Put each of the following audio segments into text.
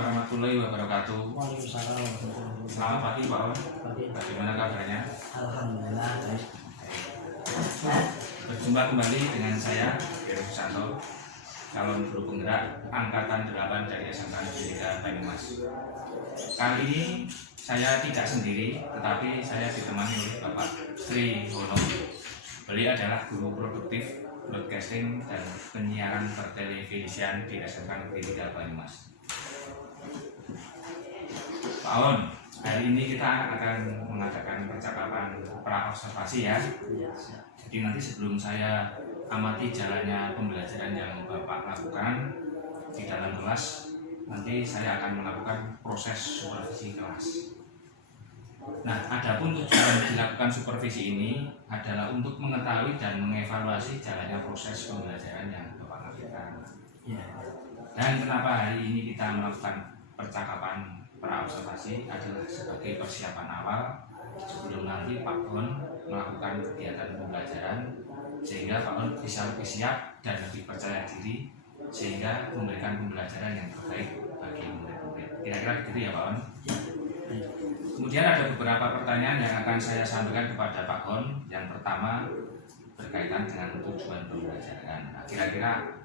warahmatullahi wabarakatuh. Waalaikumsalam warahmatullahi wabarakatuh. Selamat pagi Pak On. Pagi. Bagaimana kabarnya? Alhamdulillah baik. Berjumpa kembali dengan saya, Heru Susanto, calon guru penggerak Angkatan 8 dari SMK Negeri 3 Banyumas. Kali ini saya tidak sendiri, tetapi saya ditemani oleh Bapak Sri Hono. Beliau adalah guru produktif broadcasting dan penyiaran pertelevisian di SMK Negeri 3 Banyumas. Pak On, hari ini kita akan mengadakan percakapan pra-observasi ya. Jadi nanti sebelum saya amati jalannya pembelajaran yang Bapak lakukan di dalam kelas, nanti saya akan melakukan proses supervisi kelas. Nah, adapun tujuan dilakukan supervisi ini adalah untuk mengetahui dan mengevaluasi jalannya proses pembelajaran yang Bapak lakukan. Dan kenapa hari ini kita melakukan percakapan pra-observasi adalah sebagai persiapan awal sebelum nanti Pak On melakukan kegiatan pembelajaran, sehingga Pak On bisa lebih siap dan lebih percaya diri sehingga memberikan pembelajaran yang terbaik bagi murid-murid. Kira-kira begitu ya Pak On? Kemudian ada beberapa pertanyaan yang akan saya sampaikan kepada Pak On. Yang pertama berkaitan dengan tujuan pembelajaran. Nah, kira-kira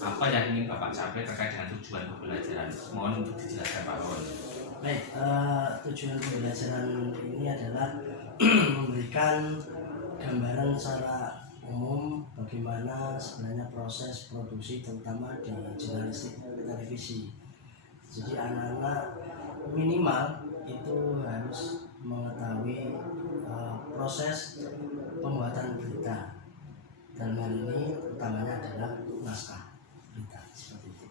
apa yang ingin Bapak capai terkait dengan tujuan pembelajaran? Mohon untuk dijelaskan Pak On. Baik, tujuan pembelajaran ini adalah memberikan gambaran secara umum bagaimana sebenarnya proses produksi terutama di jurnalistik televisi. Jadi anak-anak minimal itu harus mengetahui proses pembuatan berita. Dalam hal ini utamanya adalah naskah berita seperti itu.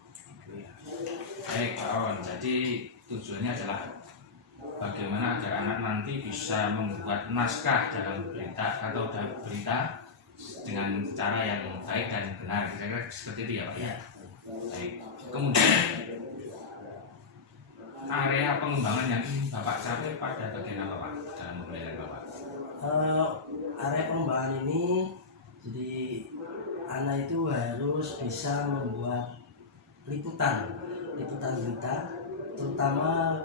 Baik Pak On, jadi tujuannya adalah bagaimana agar anak nanti bisa membuat naskah dalam berita atau dalam berita dengan cara yang baik dan benar. Kira-kira seperti itu ya Pak? Ya. Baik. Kemudian area pengembangan yang ingin Bapak capai pada bagian apa Pak dalam pembelajaran Bapak? Area pengembangan ini, jadi anak itu harus bisa membuat liputan berita, terutama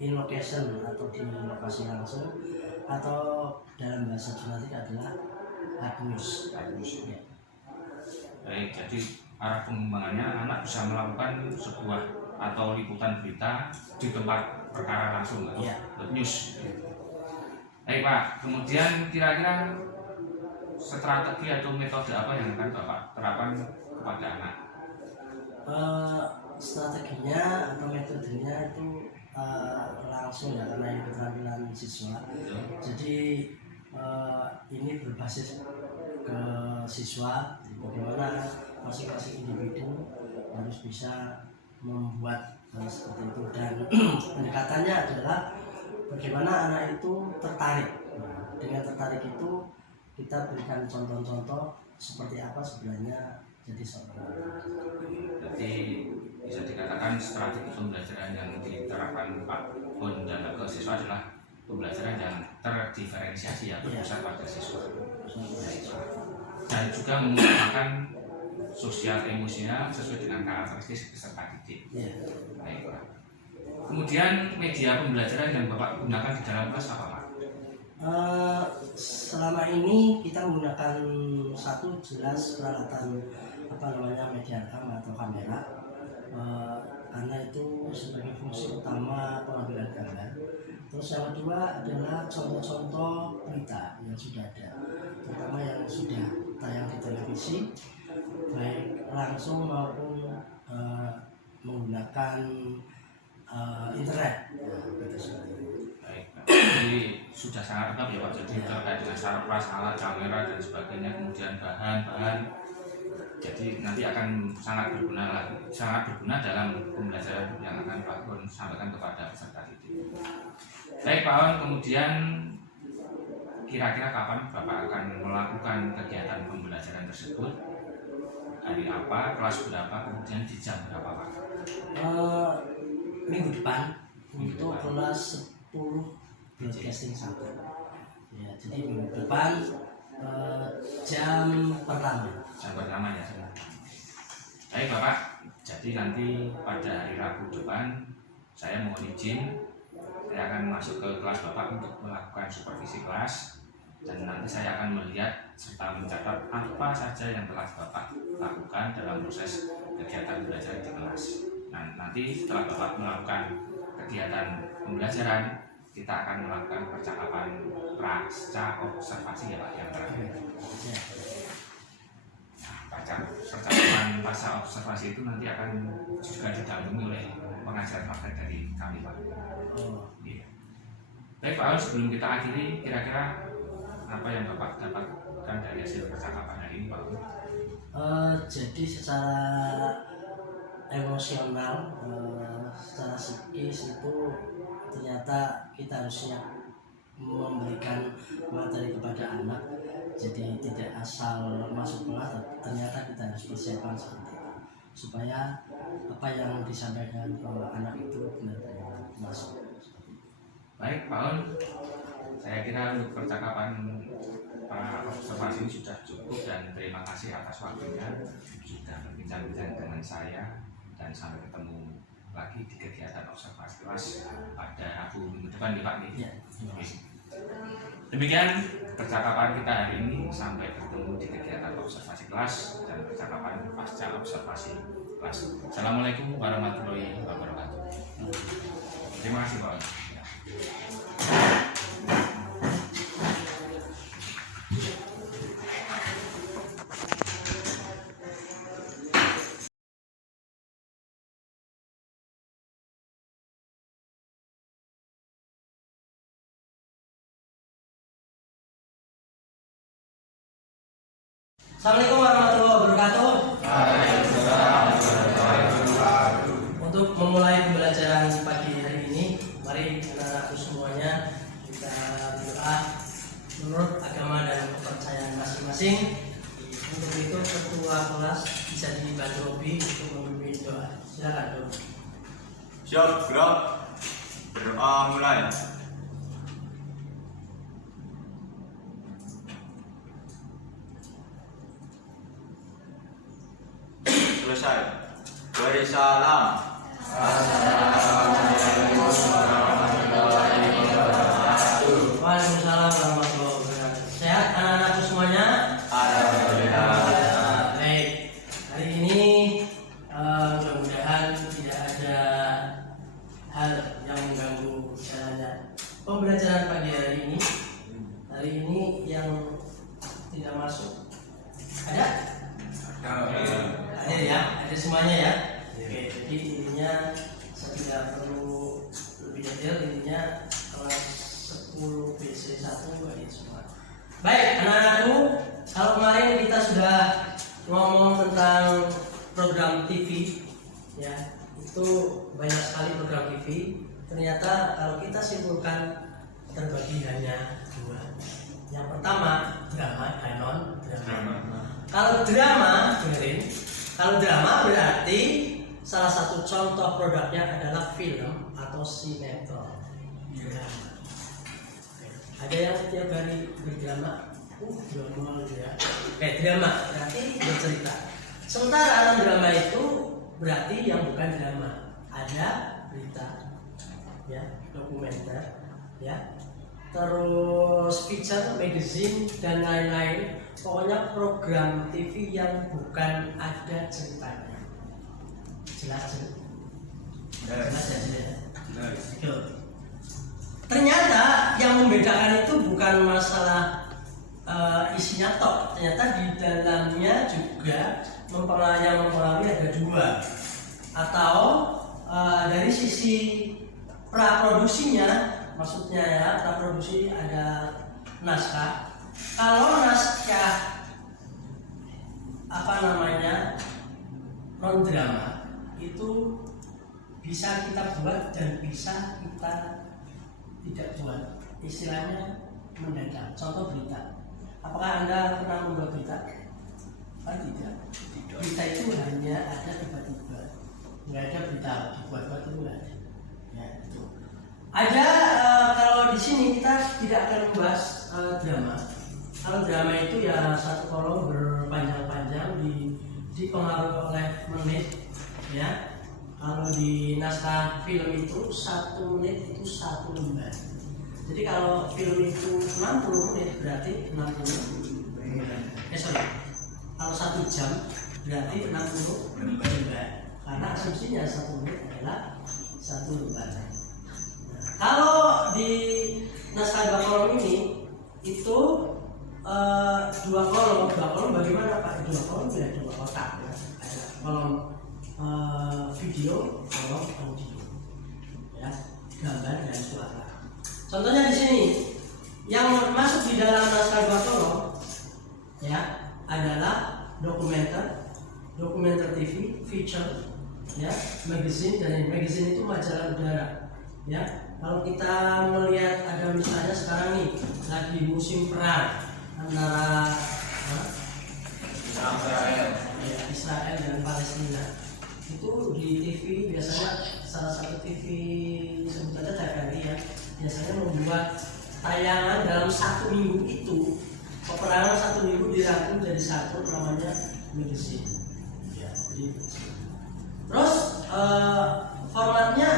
in location atau di lokasi langsung, atau dalam bahasa jurnalistik adalah hard news. Ya. Baik, jadi arah pengembangannya anak bisa melakukan sebuah atau liputan berita di tempat perkara langsung atau Ya. news. Baik Pak, kemudian kira-kira strategi atau metode apa yang akan Bapak terapkan kepada anak? Strateginya atau metodenya itu langsung ya, karena ini keterampilan siswa. Jadi ini berbasis ke siswa, bagaimana masing-masing individu harus bisa membuat seperti itu, dan pendekatannya adalah bagaimana anak itu tertarik. Dengan tertarik itu kita berikan contoh-contoh seperti apa sebenarnya jadi seorang. Berarti bisa dikatakan strategi pembelajaran yang diterapkan Pak On dan ke siswa adalah pembelajaran yang terdiferensiasi ya, berpusat pada siswa. Dan juga menggunakan sosial emosinya sesuai dengan karakteristik peserta didik. Baik Pak. Kemudian media pembelajaran yang Bapak gunakan di dalam kelas apa Pak? Selama ini kita menggunakan satu jelas peralatan media rekam atau kamera, karena itu sebagai fungsi utama pengambilan gambar. Terus yang kedua adalah contoh-contoh berita yang sudah ada, terutama yang sudah tayang di televisi, baik langsung maupun menggunakan internet. Baik, jadi sudah sangat lengkap ya Pak. Jadi terkait dengan sarpras, alat, kamera dan sebagainya, kemudian bahan-bahan. Jadi nanti akan sangat berguna dalam pembelajaran yang akan Pak On sampaikan kepada peserta didik. Baik Pak On, kemudian kira-kira kapan Bapak akan melakukan kegiatan pembelajaran tersebut? Hari apa, kelas berapa, kemudian di jam berapa Pak? Minggu depan untuk kelas 10 broadcasting 1. Ya, jadi minggu depan jam pertama. Jam pertama ya. Baik Bapak, jadi nanti pada hari Rabu depan saya mohon izin, saya akan masuk ke kelas Bapak untuk melakukan supervisi kelas, dan nanti saya akan melihat serta mencatat apa saja yang telah Bapak lakukan dalam proses kegiatan belajar di kelas. Nah, nanti setelah Bapak melakukan kegiatan pembelajaran, kita akan melakukan percakapan pasca observasi ya Pak, yang terakhir. Percakapan pasca observasi itu nanti akan juga didampingi oleh pengajar praktek dari kami Pak. Iya. Baik Pak Aun, sebelum kita akhiri, kira-kira apa yang Bapak dapatkan dari hasil percakapan hari ini Pak Aun? Jadi secara emosional, secara psikis itu ternyata kita harusnya memberikan materi kepada anak, jadi tidak asal masuk kelas, ternyata kita harus persiapan seperti itu supaya apa yang disampaikan ke anak itu benar-benar masuk. Baik Pak Aun, saya kira untuk percakapan observasi ini sudah cukup, dan terima kasih atas waktunya sudah berbincang-bincang dengan saya, dan sampai ketemu lagi di kegiatan observasi kelas pada Rabu minggu depan nih Pak nih. Ya, demikian percakapan kita hari ini, sampai bertemu di kegiatan observasi kelas dan percakapan pasca observasi kelas. Assalamualaikum warahmatullahi wabarakatuh. Terima kasih Pak. Assalamualaikum warahmatullahi wabarakatuh. Untuk memulai pembelajaran pagi hari ini, mari anak-anakku semuanya kita berdoa menurut agama dan kepercayaan masing-masing. Untuk itu ketua kelas bisa dibantu Robi untuk memimpin doa. Silakan Robi. Siap, gerak. Berdoa mulai. Selesai. Beri salam. Waalaikumsalam warahmatullahi wabarakatuh. Sehat anak-anakku semuanya? Alhamdulillah. Baik. Hari ini mudah-mudahan tidak ada hal yang mengganggu jalannya pembelajaran pagi hari ini. Hari ini yang tidak masuk ada? Ada ya, ada semuanya ya. Oke, jadi intinya saya tidak perlu lebih detail, intinya kelas 10 BC1 bagi semua. Baik, anak-anakku, kalau kemarin kita sudah ngomong tentang program TV, ya, itu banyak sekali program TV. Ternyata kalau kita simpulkan terbagi hanya dua. Yang pertama drama dan non drama. Kalau drama, dengerin. Kalau drama berarti salah satu contoh produknya adalah film atau sinetron. Drama. Ada yang setiap hari berdrama, drama ya. Drama berarti bercerita. Sementara non drama itu berarti yang bukan drama, ada berita, ya, dokumenter, ya, terus feature, magazine dan lain-lain. Pokoknya program TV yang bukan ada ceritanya. Jelas ya. Ternyata yang membedakan itu bukan masalah isinya tok. Ternyata di dalamnya juga mempengaruhi ada dua. Atau dari sisi praproduksinya, maksudnya ya, praproduksi ada naskah. Kalau naskah non drama itu bisa kita buat dan bisa kita tidak buat, istilahnya mendadak. Contoh berita, apakah Anda pernah membuat berita? Tidak. Berita itu hanya ada tiba-tiba, nggak ada berita dibuat-buat, itu nggak ada. Ya, itu. Ada kalau di sini kita tidak akan membahas drama. Kalau drama itu ya satu kolom berpanjang-panjang dipengaruhi oleh menit, ya. Kalau di naskah film itu 1 menit itu 1 lembar. Jadi kalau film itu 60 menit berarti 60 lembar. Kalau 1 jam berarti 60 lembar. Karena asumsinya 1 menit adalah 1 lembar. Nah, kalau di naskah 2 kolom ini itu 2 kolom bagaimana Pak? 2 kolom ya 2 kotak ya. Ada kolom video, kolom audio, ya, gambar dan suara. Contohnya di sini yang masuk di dalam naskah 2 kolom ya adalah dokumenter TV, feature, ya, magazine, dan magazine itu majalah udara. Ya, kalau kita melihat ada misalnya sekarang nih lagi musim perang antara Israel dan Palestina, itu di TV biasanya salah satu TV sebut aja TVRI ya, biasanya membuat tayangan dalam 1 minggu itu peperangan 1 minggu dirangkum jadi satu namanya magazine. Ya, terus formatnya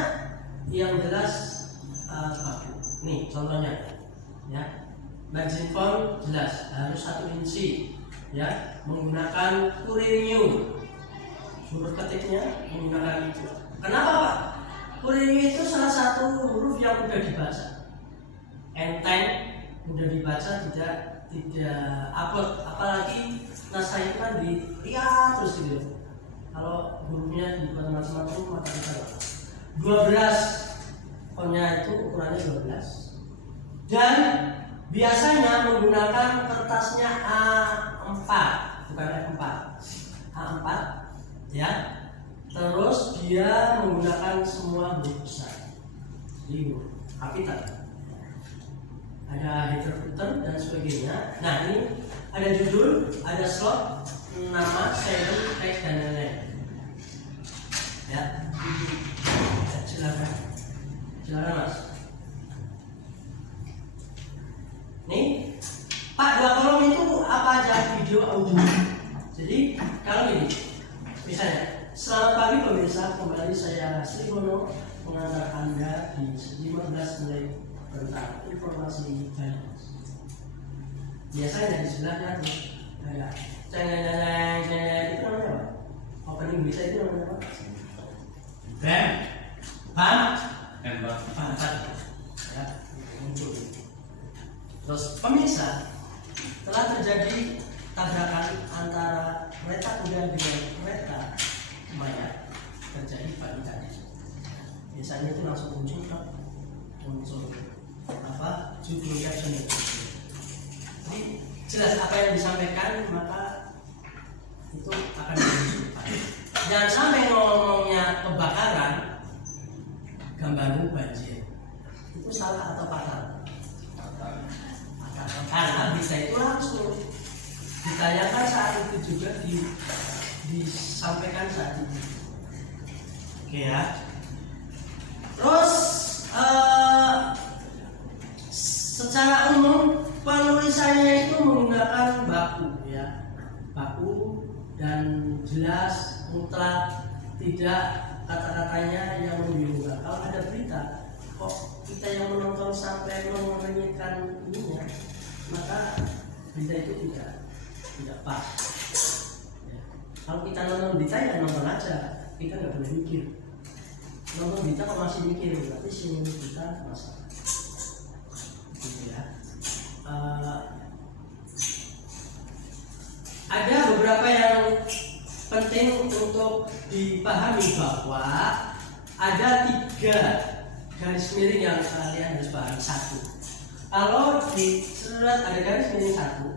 yang jelas baku. Nih contohnya ya. Magazine font jelas harus 1 inci ya, menggunakan Curinium. Huruf ketiknya menggunakan itu. Kenapa Pak? Curinium itu salah satu huruf yang mudah dibaca. Enteng, mudah dibaca, tidak upload, apalagi naskah itu kan dilihat terus gitu. Kalau hurufnya dibuat macam-macam maka kita 12 fontnya itu ukurannya 12 dan biasanya menggunakan kertasnya A4 bukan A4 A4 ya, terus dia menggunakan semua huruf besar jadi huruf kapital, ada header footer dan sebagainya. Nah ini ada judul, ada slot, nama, serial, teks dan lain-lain ya. Silakan Mas. Nih Pak, 2 kolom itu apa aja? Video, audio. Jadi kalau ini misalnya, selamat pagi pemirsa, kembali saya Sri Mono mengantar Anda di 15 menit tentang informasi Binance. Biasanya di sebelahnya tuh ada ceng itu namanya apa? Opening bisa itu namanya apa? Ya, muncul. Terus pemirsa, telah terjadi tabrakan antara kereta kuda dengan kereta mayat terjadi pagi tadi. Biasanya itu langsung muncul apa judul caption itu. Jadi jelas apa yang disampaikan maka itu akan dimunculkan. Jangan sampai ngomongnya kebakaran, gambarmu banjir. Itu salah atau fatal? Karena bisa itu langsung ditayangkan saat itu juga disampaikan saat itu. Oke ya. Terus secara umum penulisannya itu menggunakan baku ya, baku dan jelas, mutlak, tidak kata-katanya yang membingungkan. Kalau ada berita kok kita yang menonton sampai mengenyitkan ininya, maka berita itu tidak pas ya. Kalau kita nonton berita ya nonton aja, kita nggak boleh mikir. Nonton berita kok masih mikir, berarti sini kita masalah gitu ya. Ada beberapa yang penting untuk dipahami bahwa ada 3 garis miring yang kalian harus pahami. 1, kalau di surat ada garis miring 1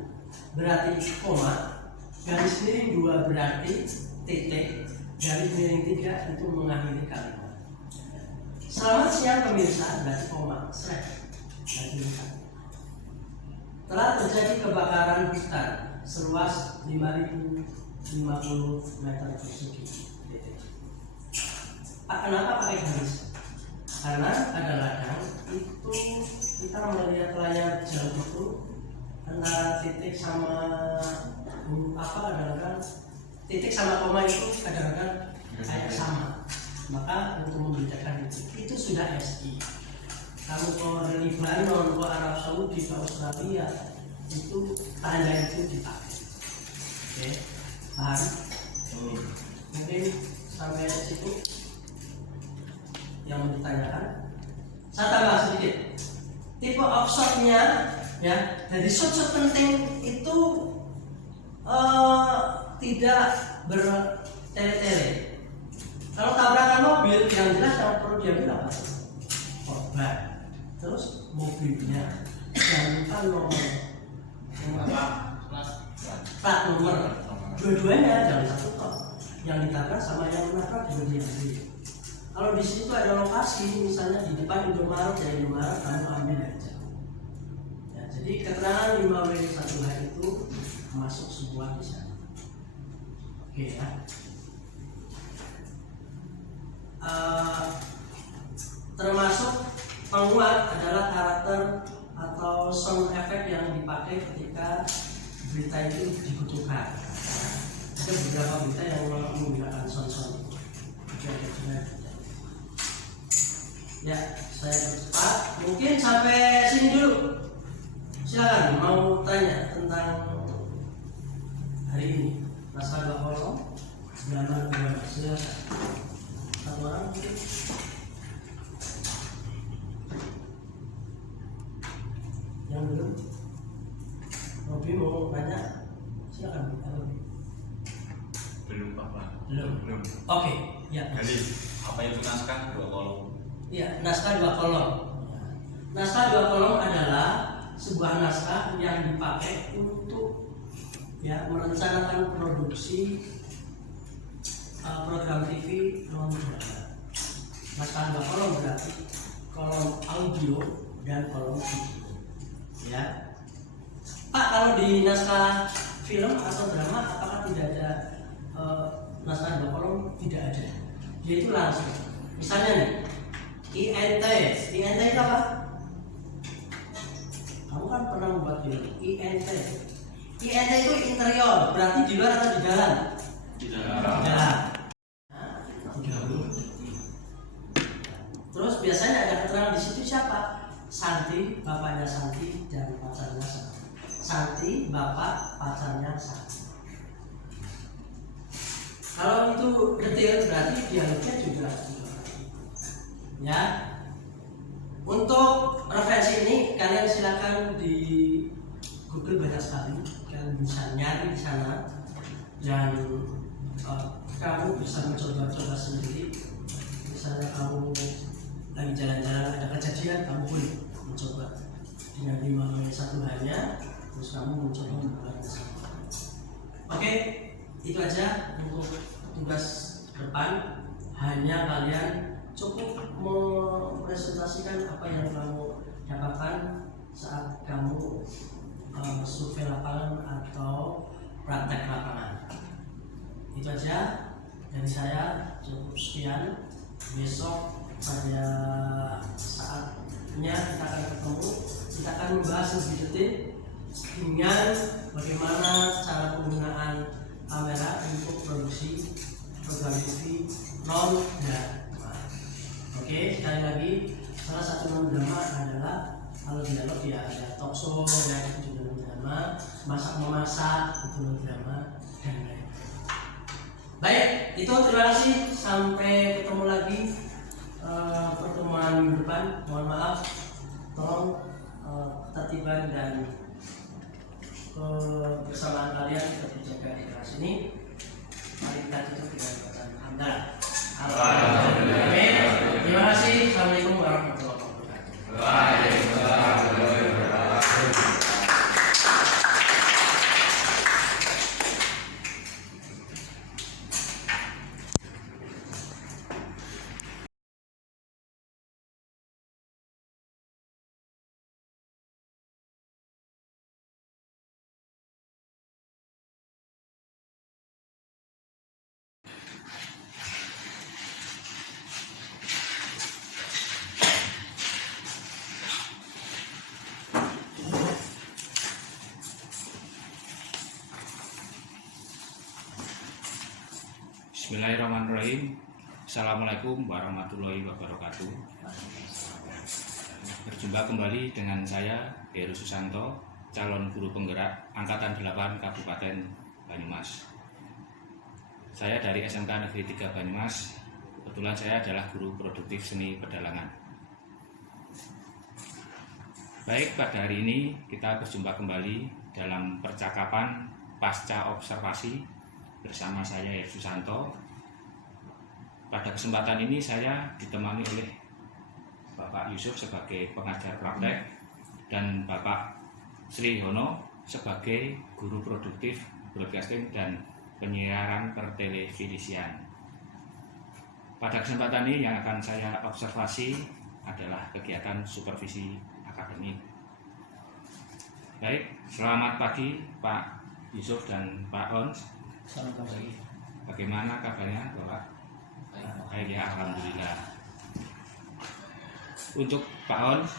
berarti koma, garis miring 2 berarti titik, garis miring 3 itu mengakhiri kalimat. Selamat siang pemirsa berarti koma, slash, berarti telah terjadi kebakaran hutan seluas 5.050 meter persegi. Kenapa pakai garis? Karena ada ladang itu kita melihat layar jauh itu antara titik sama apa kadang-kadang titik sama koma itu kadang-kadang kayak sama. maka untuk memberitakan itu sudah SI. Kamu ke Lebanon, ke Arab Saudi, ke Australia, itu tanda itu dipakai. Oke, paham? Mungkin sampai situ yang mau ditanyakan. Saya tambah sedikit. Tipe offshot-nya ya, jadi shot penting itu tidak bertele-tele. Kalau tabrakan mobil yang jelas yang perlu diambil apa? Korban. Terus mobilnya jangan lupa nomor plat nomor. Dua-duanya jangan satu kok. Yang ditabrak sama yang menabrak juga diambil. Kalau di situ ada lokasi, misalnya di depan Indomaret, ya Indomaret kamu ambil aja. Ya, jadi keterangan 5W1H itu masuk sebuah di sana. Oke ya. Termasuk penguat adalah karakter atau sound effect yang dipakai ketika berita itu dibutuhkan. Ada beberapa berita yang menggunakan sound itu. Ya, saya bercepat. Mungkin sampai sini dulu. Silakan mau tanya tentang hari ini. Naskah 2 kolom, gambar 2. Silakan. Satu orang mungkin. Yang belum. Robi mau tanya. Silakan. Belum apa? Belum. Oke, ya. Jadi apa itu naskah 2 kolom? Ya, naskah 2 kolom. Naskah 2 kolom adalah sebuah naskah yang dipakai untuk ya merencanakan produksi program TV non drama. Naskah 2 kolom berarti kolom audio dan kolom video. Ya, Pak, kalau di naskah film atau drama apakah tidak ada naskah 2 kolom? Tidak ada. Dia itu langsung. Misalnya nih, INT itu apa? Kamu kan pernah membuat film. INT itu interior, berarti di luar atau di dalam? Di Di dalam. Terus biasanya ada keterangan di situ siapa? Santi, bapaknya Santi dan pacarnya Santi. Santi, bapak, pacarnya Santi. Kalau itu detail berarti dialognya juga. Ya, untuk referensi ini kalian silakan di Google banyak sekali, kalian bisa nyari di sana dan kamu bisa mencoba-coba sendiri. Misalnya kamu lagi jalan-jalan ada kejadian, kamu pun mencoba dengan 5W1H-nya, terus kamu mencoba membuat sama. Oke, itu aja untuk tugas depan. Hanya kalian cukup mempresentasikan apa yang kamu dapatkan saat kamu survei lapangan atau praktek lapangan. Itu aja dari saya, cukup sekian. Besok pada saatnya kita akan ketemu, kita akan membahas lebih detail dengan bagaimana cara penggunaan kamera untuk produksi program TV non drama. Oke, sekali lagi salah satu non drama adalah kalau dialog ya ada talk show ya itu juga non drama, masak memasak itu non drama dan lain. Baik, itu terima kasih, sampai ketemu lagi pertemuan minggu depan. Mohon maaf, tolong ketertiban dan kebersamaan kalian tetap dijaga di kelas ini. Mari kita tutup dengan bacaan hamdalah. Amin. Terima kasih. Assalamualaikum warahmatullahi wabarakatuh. Waalaikumsalam warahmatullahi wabarakatuh. Bismillahirrahmanirrahim. Assalamualaikum warahmatullahi wabarakatuh. Berjumpa kembali dengan saya, Heru Susanto, calon guru penggerak Angkatan 8 Kabupaten Banyumas. Saya dari SMK Negeri 3 Banyumas. Kebetulan saya adalah guru produktif seni pedalangan. Baik, pada hari ini kita berjumpa kembali dalam percakapan pasca observasi bersama saya, Heru Susanto. Pada kesempatan ini saya ditemani oleh Bapak Yusuf sebagai pengajar praktek dan Bapak Sri Hono sebagai guru produktif broadcasting dan penyiaran pertelevisian. Pada kesempatan ini yang akan saya observasi adalah kegiatan supervisi akademik. Baik, selamat pagi Pak Yusuf dan Pak Ons. Selamat pagi. Bagaimana kabarnya Bapak? Baik ya, alhamdulillah. Untuk Pak Ons,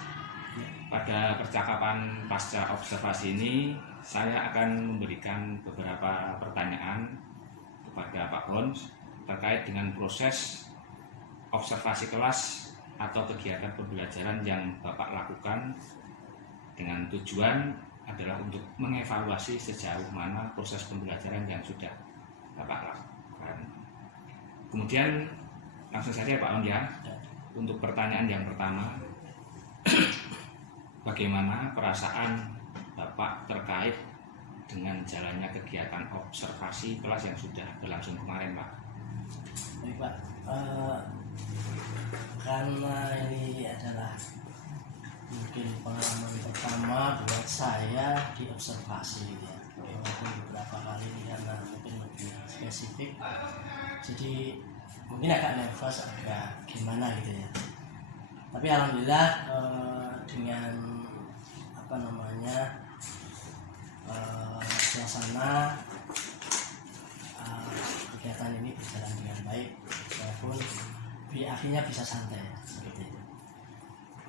pada percakapan pasca observasi ini saya akan memberikan beberapa pertanyaan kepada Pak Ons terkait dengan proses observasi kelas atau kegiatan pembelajaran yang Bapak lakukan dengan tujuan adalah untuk mengevaluasi sejauh mana proses pembelajaran yang sudah Bapak lakukan. Kemudian langsung saja Pak On ya, untuk pertanyaan yang pertama, bagaimana perasaan Bapak terkait dengan jalannya kegiatan observasi kelas yang sudah berlangsung kemarin Pak? Baik Pak, karena ini adalah mungkin pengalaman pertama buat saya di observasi ya. Walaupun beberapa kali karena mungkin lebih spesifik, jadi mungkin agak nervous, agak gimana gitu ya. Tapi alhamdulillah dengan suasana kegiatan ini berjalan dengan baik, walaupun akhirnya bisa santai seperti itu.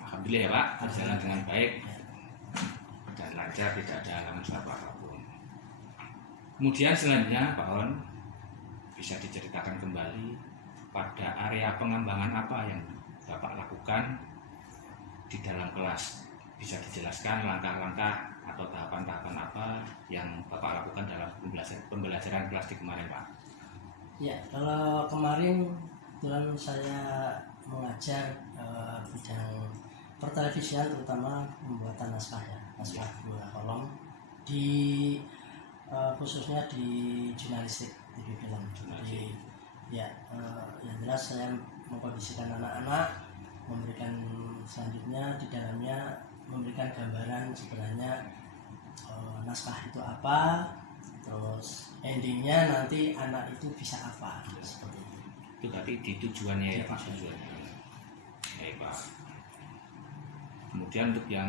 Alhamdulillah ya Pak, berjalan dengan baik dan lancar, tidak ada halangan apapun. Kemudian selanjutnya Pak On, bisa diceritakan kembali pada area pengembangan apa yang Bapak lakukan di dalam kelas. Bisa dijelaskan langkah-langkah atau tahapan-tahapan apa yang Bapak lakukan dalam pembelajaran kelas di kemarin Pak? Ya, kalau kemarin kebetulan saya mengajar bidang pertelevisian, terutama pembuatan naskah ya, naskah bola kolom di khususnya di jurnalistik TV film. Jadi ya, yang jelas saya mengkondisikan anak-anak, memberikan selanjutnya di dalamnya memberikan gambaran sebenarnya naskah itu apa, terus endingnya nanti anak itu bisa apa, seperti itu. Itu berarti di tujuannya ya Pak? Tujuannya. Baik Pak. Kemudian untuk yang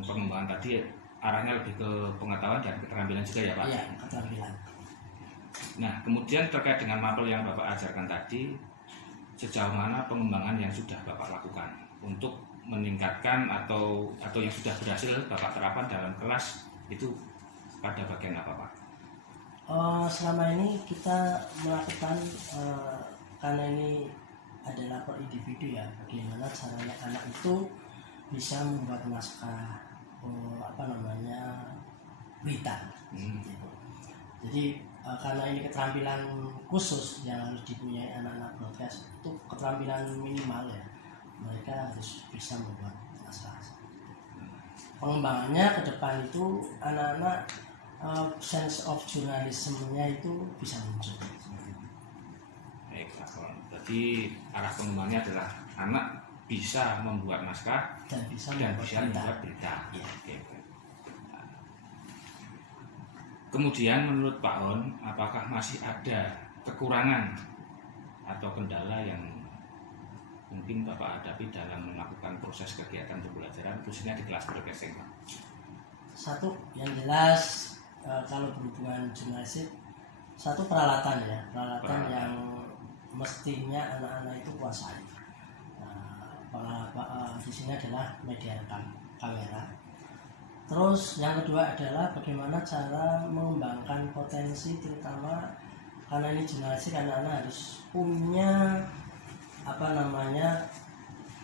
pengembangan tadi arahnya lebih ke pengetahuan dan keterampilan juga ya Pak? Iya, keterampilan. Nah, kemudian terkait dengan mapel yang Bapak ajarkan tadi, sejauh mana pengembangan yang sudah Bapak lakukan untuk meningkatkan atau yang sudah berhasil Bapak terapkan dalam kelas itu pada bagian apa Pak? Selama ini kita melakukan karena ini adalah per individu ya, bagaimana caranya anak itu bisa membuat naskah berita. Jadi karena ini keterampilan khusus yang harus dipunyai anak-anak broadcast, itu keterampilan minimal ya, mereka harus bisa membuat naskah. Pengembangannya ke depan itu anak-anak sense of journalism-nya itu bisa muncul. Baik Pak, berarti arah pengembangannya adalah anak bisa membuat naskah dan bisa membuat berita. Ya. Oke. Kemudian menurut Pak On, apakah masih ada kekurangan atau kendala yang mungkin Bapak hadapi dalam melakukan proses kegiatan pembelajaran khususnya di kelas broadcasting Pak? Satu yang jelas kalau berhubungan jurnalistik, satu peralatan ya, yang mestinya anak-anak itu kuasai. Di sini adalah media rekam kamera. Terus yang kedua adalah bagaimana cara mengembangkan potensi, terutama karena ini jurnalistik, anak-anak harus punya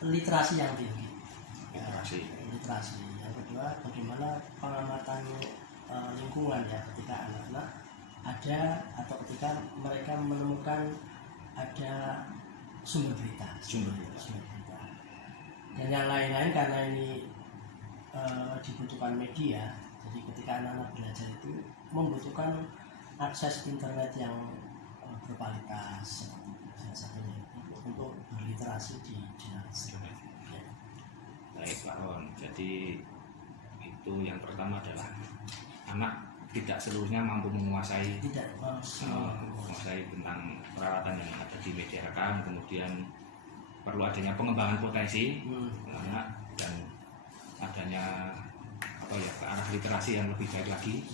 literasi yang tinggi. Literasi. Yang kedua, bagaimana pengamatan lingkungan ya, ketika anak-anak ada atau ketika mereka menemukan ada sumber berita. Dan yang lain-lain, karena ini dibutuhkan media. Jadi ketika anak-anak belajar itu membutuhkan akses internet yang berkualitas, salah satunya untuk berliterasi di dunia. Baik Pak Ron, jadi itu yang pertama adalah anak tidak seluruhnya mampu menguasai tentang peralatan yang ada di media rekam, kemudian perlu adanya pengembangan potensi anak dan adanya ke arah literasi yang lebih baik lagi.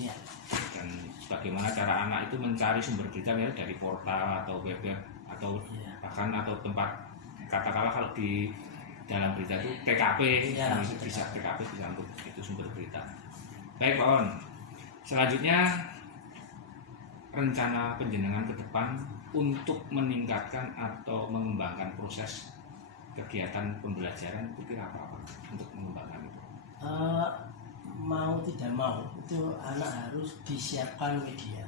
Dan bagaimana cara anak itu mencari sumber berita ya, dari portal atau web atau bahkan atau tempat, katakanlah kalau di dalam berita itu TKP, bisa TKP bisa untuk itu sumber berita. Baik Pak On, selanjutnya rencana penjenengan ke depan untuk meningkatkan atau mengembangkan proses kegiatan pembelajaran itu kira apa untuk mengembangkan itu? Mau tidak mau itu anak harus disiapkan media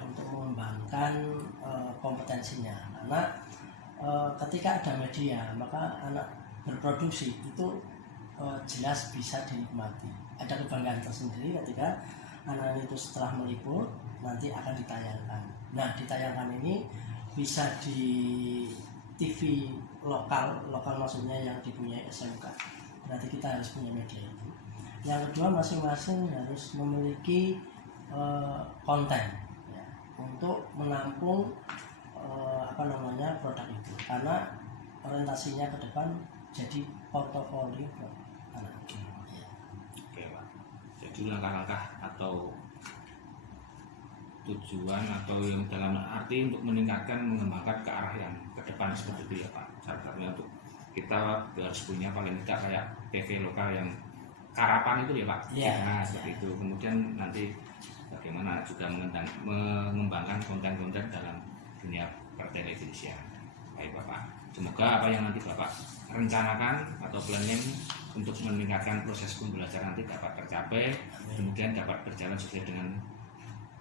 untuk mengembangkan kompetensinya, karena ketika ada media maka anak berproduksi itu jelas bisa dinikmati, ada kebanggaan tersendiri ketika anak itu setelah meliput nanti akan ditayangkan. Nah, ditayangkan ini bisa di TV lokal maksudnya yang dipunyai SMK, berarti kita harus punya media itu. Yang kedua, masing-masing harus memiliki konten ya, untuk menampung produk itu, karena orientasinya ke depan jadi portofolio anak. Oke Pak, jadi langkah-langkah atau tujuan atau yang dalam arti untuk meningkatkan, mengembangkan ke arah yang ke depan seperti itu ya Pak. Salah satunya untuk kita harus punya paling tidak kayak TV lokal yang karapan itu ya Pak. Seperti itu. Kemudian nanti bagaimana juga mengembangkan konten-konten dalam dunia pertelevisian. Baik Bapak, semoga apa yang nanti Bapak rencanakan atau planning untuk meningkatkan proses pembelajaran nanti dapat tercapai, kemudian dapat berjalan sesuai dengan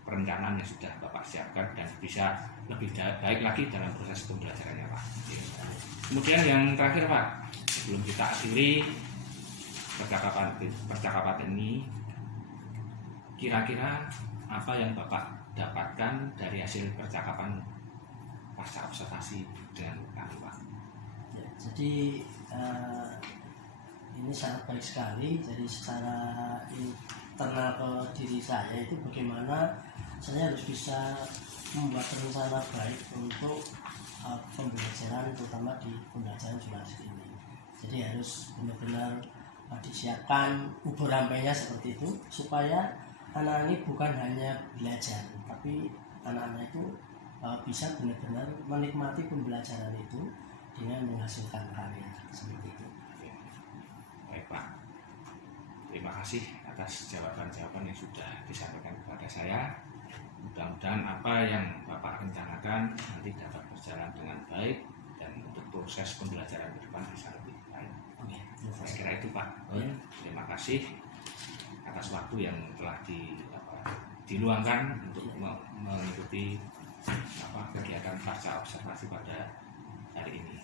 perencanaan yang sudah Bapak siapkan dan bisa lebih baik lagi dalam proses pembelajarannya Pak. Kemudian yang terakhir Pak, sebelum kita akhiri percakapan ini, kira-kira apa yang Bapak dapatkan dari hasil percakapan pasca observasi dengan kami Pak? Ya, jadi ini sangat baik sekali. Jadi secara internal ke diri saya itu bagaimana saya harus bisa membuat rencana baik untuk pembelajaran, terutama di pembelajaran jurnalistik ini. Jadi harus benar-benar disiapkan ubur rampainya seperti itu, supaya anak ini bukan hanya belajar, tapi anak-anak itu bisa benar-benar menikmati pembelajaran itu dengan menghasilkan karya seperti itu. Baik Pak, terima kasih atas jawaban-jawaban yang sudah disampaikan kepada saya. Mudah-mudahan apa yang Bapak rencanakan nanti dapat berjalan dengan baik dan untuk proses pembelajaran ke depan bisa lebih baik. Saya kira itu Pak. Terima kasih atas waktu yang telah diluangkan untuk mengikuti kegiatan pasca observasi pada hari ini.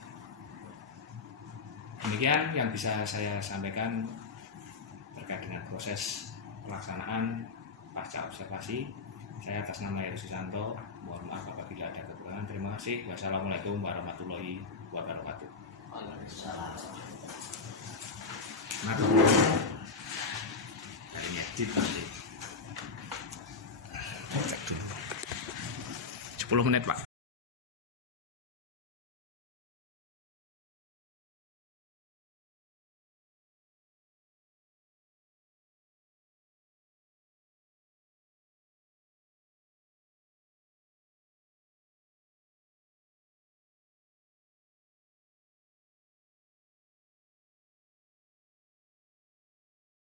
Demikian yang bisa saya sampaikan terkait dengan proses pelaksanaan pasca observasi. Saya atas nama Heru Susanto, mohon maaf apabila ada kekurangan. Terima kasih. Wassalamualaikum warahmatullahi wabarakatuh. Waalaikumsalam. Ini edit nanti 10 menit Pak.